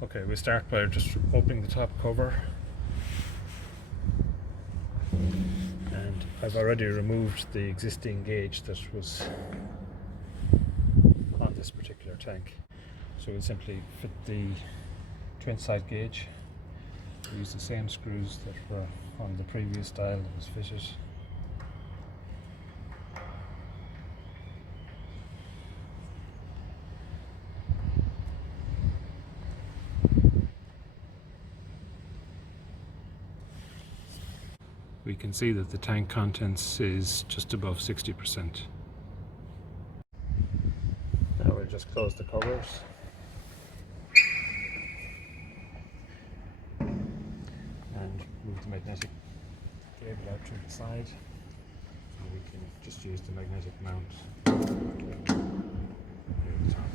Okay, we start by just opening the top cover, and I've already removed the existing gauge that was on this particular tank. So we'll simply fit the twin side gauge, use the same screws that were on the previous dial that was fitted. We can see that the tank contents is just above 60%. Now we'll just close the covers. And move the magnetic cable out to the side. And we can just use the magnetic mount near the top.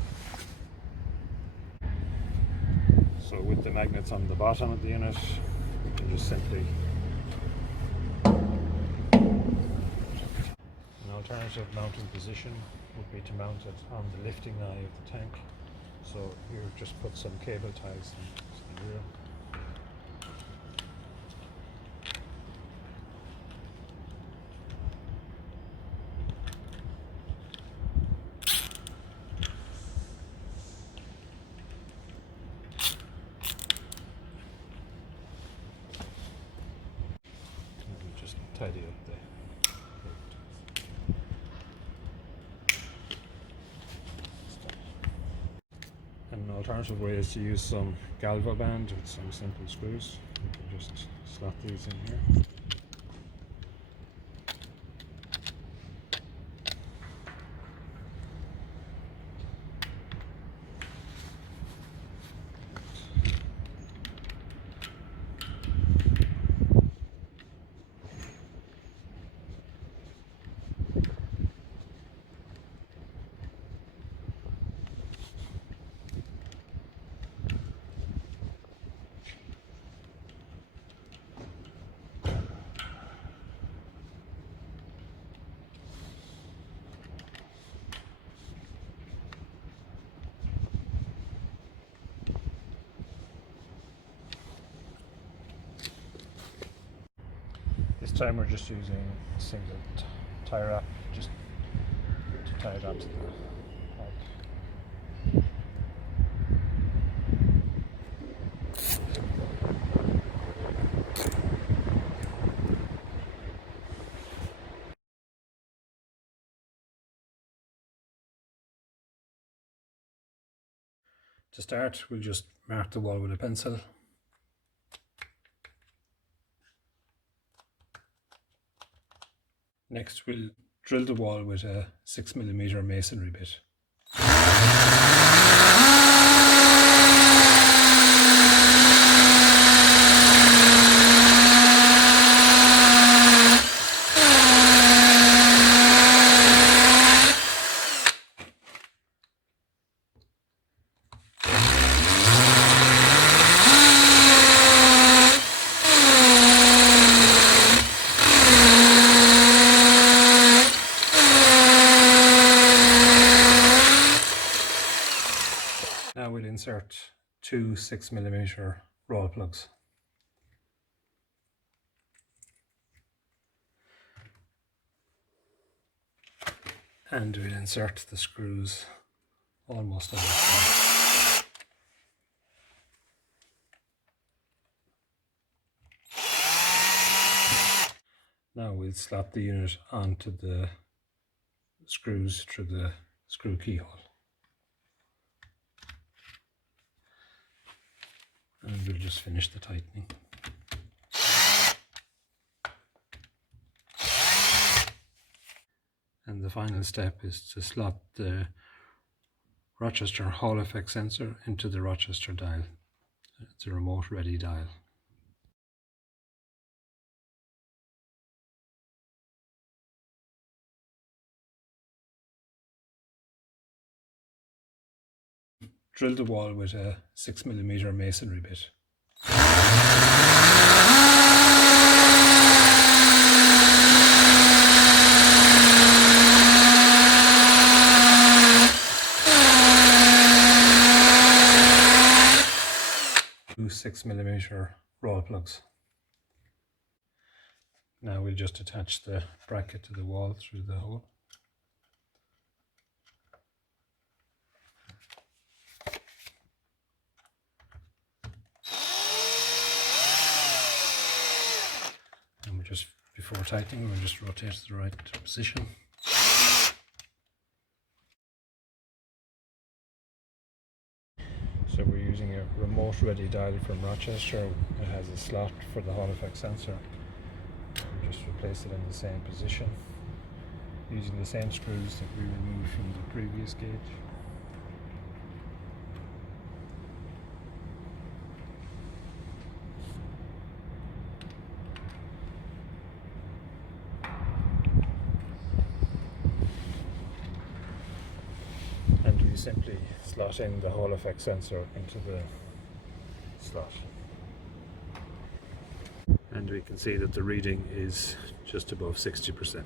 So with the magnets on the bottom of the unit, we can just simply alternative mounting position would be to mount it on the lifting eye of the tank. So here just put some cable ties in the rear. And we just tidy up the An alternative way is to use some galvo band with some simple screws. You can just slot these in here. This time we're just using a single tie wrap just to tie it onto the pipe. To start, we'll just mark the wall with a pencil. Next, we'll drill the wall with a 6mm masonry bit. Now we'll insert two 6mm roll plugs. And we'll insert the screws almost on the side. Now we'll slot the unit onto the screws through the screw keyhole. And we'll just finish the tightening. And the final step is to slot the Rochester Hall effect sensor into the Rochester dial. It's a remote ready dial. Drill the wall with a 6mm masonry bit. 6mm roll plugs. Now we'll just attach the bracket to the wall through the hole. And we'll just, before tightening, we'll just rotate to the right position. So we're using a remote ready dial from Rochester. It has a slot for the Hall effect sensor. We'll just replace it in the same position using the same screws that we removed from the previous gauge. And we simply slot in the Hall effect sensor into the slot. And we can see that the reading is just above 60%.